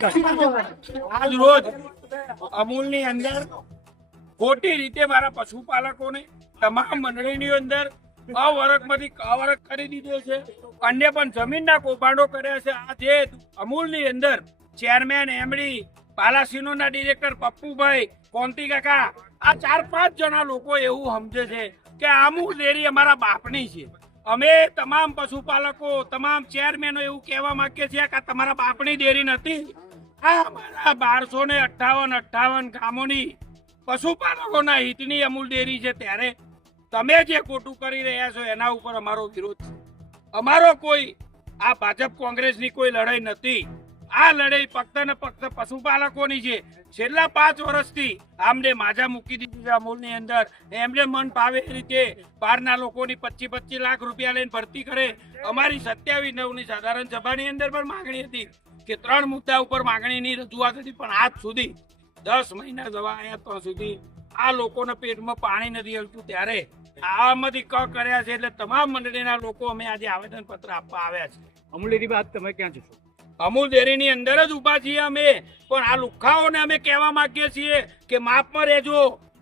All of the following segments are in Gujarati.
આજ રોજ અમૂલની અંદર ખોટી રીતે મારા પશુપાલકોને તમામ મંડળીની અંદર અવરકમાંથી કવરક કરી દીધો છે. અન્ય પણ જમીનના કૌભાંડો કર્યા છે. આ જે અમૂલની અંદર ચેરમેન એમડી પાલાસીનોના ડિરેક્ટર પપ્પુભાઈ કોંતી કાકા આ 4-5 જણા લોકો એવું સમજે છે કે અમૂલ ડેરી અમારા બાપની છે. અમે તમામ પશુપાલકો તમામ ચેરમેનો એવું કહેવા માંગીએ છીએ કે તમારા બાપની ડેરી નથી. આ અમારા 1258 ગામોની પશુપાલકોના હિતની અમૂલ ડેરી છે. ત્યારે તમે જે ખોટું કરી રહ્યા છો એના ઉપર અમારો વિરોધ છે. અમારો કોઈ આ ભાજપ કોંગ્રેસની કોઈ લડાઈ નથી. આ લડાઈ ફક્ત ને ફક્ત પશુપાલકોની છે. છેલ્લા 5 વર્ષથી આમને માજા મૂકી દીધી છે અમૂલની અંદર. એમને મન ભાવે એ રીતે બહારના લોકોની 25-25 લાખ રૂપિયા લઈને ભરતી કરે. અમારી 27/9ની સાધારણ સભાની અંદર પણ માંગણી હતી કે 3 મુદ્દા ઉપર માંગણીની રજૂઆત હતી, પણ આજ સુધી 10 મહિના જવા આવ્યા તો સુધી આ લોકોના પેટમાં પાણી નથી હલતું. ત્યારે આમાંથી ક કર્યા છે એટલે તમામ મંડળીના લોકો અમે આજે આવેદન પત્ર આપવા આવ્યા છે. અમૂલ ડેરી બાદ તમે ક્યાં છો? અમૂલ ડેરીની અંદર જ ઉભા છીએ અમે. પણ આ લુખાઓને અમે કહેવા માંગીએ છીએ કે માફમાં રહેજો.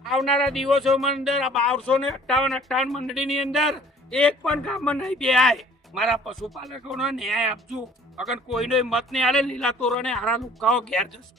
આવનારા દિવસોમાં અંદર આ 1258 મંડળીની અંદર એક પણ ગામમાં નહીં બેહાય. મારા પશુપાલકોનો ન્યાય આપજો. અગર કોઈનો મત નહીં આલે લીલા તોરણે હારા લુખાઓ ઘેર જશે.